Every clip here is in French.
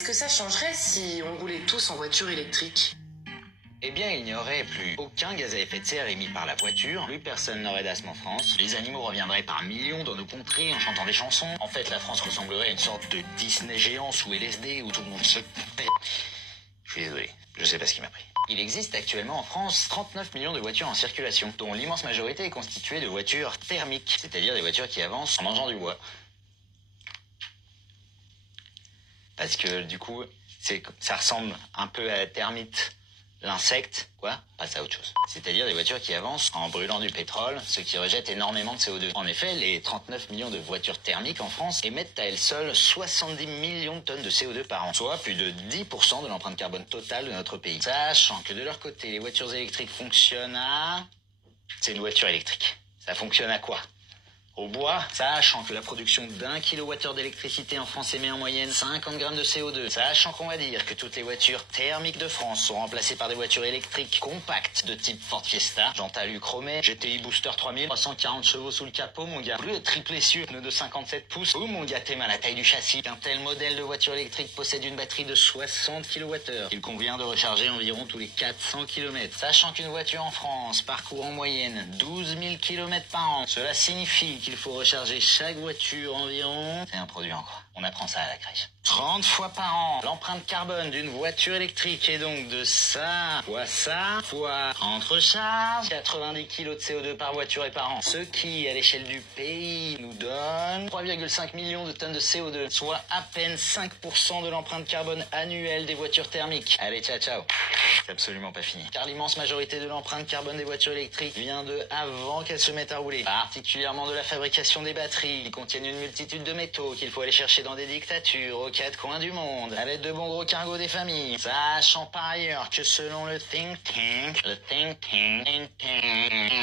Est-ce que ça changerait si on roulait tous en voiture électrique? Eh bien, il n'y aurait plus aucun gaz à effet de serre émis par la voiture, plus personne n'aurait d'asthme en France, les animaux reviendraient par millions dans nos contrées en chantant des chansons. En fait, la France ressemblerait à une sorte de Disney géant sous LSD où tout le monde se... Je suis désolé, je sais pas ce qui m'a pris. Il existe actuellement en France 39 millions de voitures en circulation, dont l'immense majorité est constituée de voitures thermiques, c'est-à-dire des voitures qui avancent en mangeant du bois. Parce que du coup, ça ressemble un peu à la termite, l'insecte, quoi, passe à autre chose. C'est-à-dire des voitures qui avancent en brûlant du pétrole, ce qui rejette énormément de CO2. En effet, les 39 millions de voitures thermiques en France émettent à elles seules 70 millions de tonnes de CO2 par an, soit plus de 10% de l'empreinte carbone totale de notre pays. Sachant que de leur côté, les voitures électriques fonctionnent à... C'est une voiture électrique. Ça fonctionne à quoi? Au bois, sachant que la production d'1 kWh d'électricité en France émet en moyenne 50 grammes de CO2, sachant qu'on va dire que toutes les voitures thermiques de France sont remplacées par des voitures électriques compactes de type Ford Fiesta, jantes alu chromées, GTI Booster 3000, 340 chevaux sous le capot, mon gars, bleu triple essieu, pneu de 57 pouces, ou mon gars, t'es mal à la taille du châssis. Un tel modèle de voiture électrique possède une batterie de 60 kWh. Il convient de recharger environ tous les 400 km. Sachant qu'une voiture en France parcourt en moyenne 12 000 km par an, cela signifie qu'il faut recharger chaque voiture environ... C'est un produit en quoi? On apprend ça à la crèche. 30 fois par an. L'empreinte carbone d'une voiture électrique est donc de ça, fois 30 recharges, 90 kg de CO2 par voiture et par an. Ce qui, à l'échelle du pays, nous donne 3,5 millions de tonnes de CO2, soit à peine 5% de l'empreinte carbone annuelle des voitures thermiques. Allez, ciao, ciao. C'est absolument pas fini. Car l'immense majorité de l'empreinte carbone des voitures électriques vient de avant qu'elles se mettent à rouler. Particulièrement de la fabrication des batteries, qui contiennent une multitude de métaux qu'il faut aller chercher dans des dictatures aux quatre coins du monde, à l'aide de bons gros cargos des familles. Sachant par ailleurs que selon le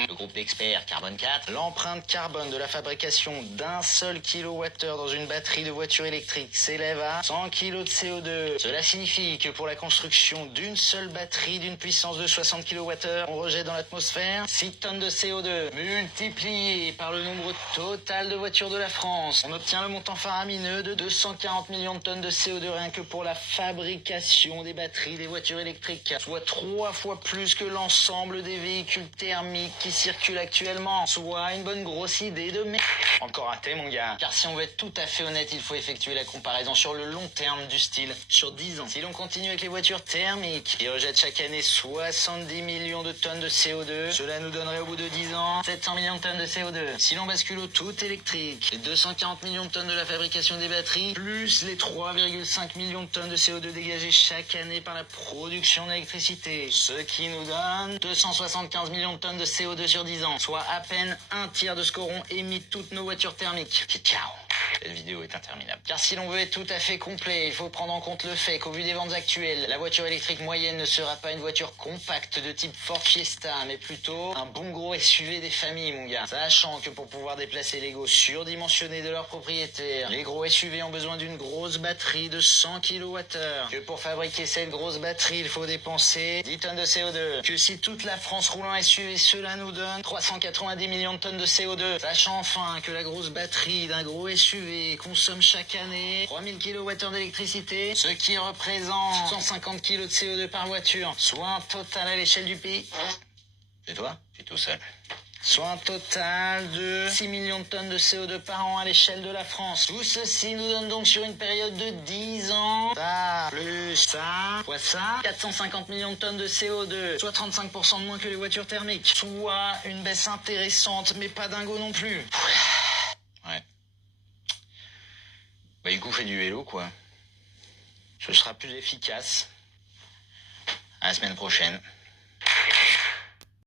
le groupe d'experts Carbone 4, l'empreinte carbone de la fabrication d'un seul kilowattheure dans une batterie de voiture électrique s'élève à 100 kg de CO2. Cela signifie que pour la construction d'une seule batterie d'une puissance de 60 kWh, on rejette dans l'atmosphère 6 tonnes de CO2. Multiplié par le nombre total de voitures de la France, on obtient le montant faramineux de 240 millions de tonnes de CO2 rien que pour la fabrication des batteries des voitures électriques, soit 3 fois plus que l'ensemble des véhicules thermiques qui circulent actuellement, soit une bonne grosse idée de merde. Encore un thé, mon gars. Car si on veut être tout à fait honnête, il faut effectuer la comparaison sur le long terme du style, sur 10 ans. Si l'on continue avec les voitures thermiques, qui rejettent chaque année 70 millions de tonnes de CO2, cela nous donnerait au bout de 10 ans 700 millions de tonnes de CO2. Si l'on bascule au tout électrique, les 240 millions de tonnes de la fabrication des batteries, plus les 3,5 millions de tonnes de CO2 dégagées chaque année par la production d'électricité, ce qui nous donne 275 millions de tonnes de CO2 sur 10 ans, soit à peine un tiers de ce qu'auront émis toutes nos voitures thermiques. Ciao. Cette vidéo est interminable. Car si l'on veut être tout à fait complet, il faut prendre en compte le fait qu'au vu des ventes actuelles, la voiture électrique moyenne ne sera pas une voiture compacte de type Ford Fiesta, mais plutôt un bon gros SUV des familles, mon gars. Sachant que pour pouvoir déplacer l'ego surdimensionné de leurs propriétaires, les gros SUV ont besoin d'une grosse batterie de 100 kWh. Que pour fabriquer cette grosse batterie, il faut dépenser 10 tonnes de CO2. Que si toute la France roule en SUV, cela nous donne 390 millions de tonnes de CO2. Sachant enfin que la grosse batterie d'un gros SUV consomme chaque année 3000 kWh d'électricité, ce qui représente 150 kg de CO2 par voiture, soit un total à l'échelle du pays. C'est toi? Je suis tout seul. Soit un total de 6 millions de tonnes de CO2 par an à l'échelle de la France. Tout ceci nous donne donc sur une période de 10 ans, ça, plus ça, fois ça, 450 millions de tonnes de CO2, soit 35% de moins que les voitures thermiques. Soit une baisse intéressante, mais pas dingo non plus. Ouais. Bah du coup, fais du vélo, quoi. Ce sera plus efficace. À la semaine prochaine.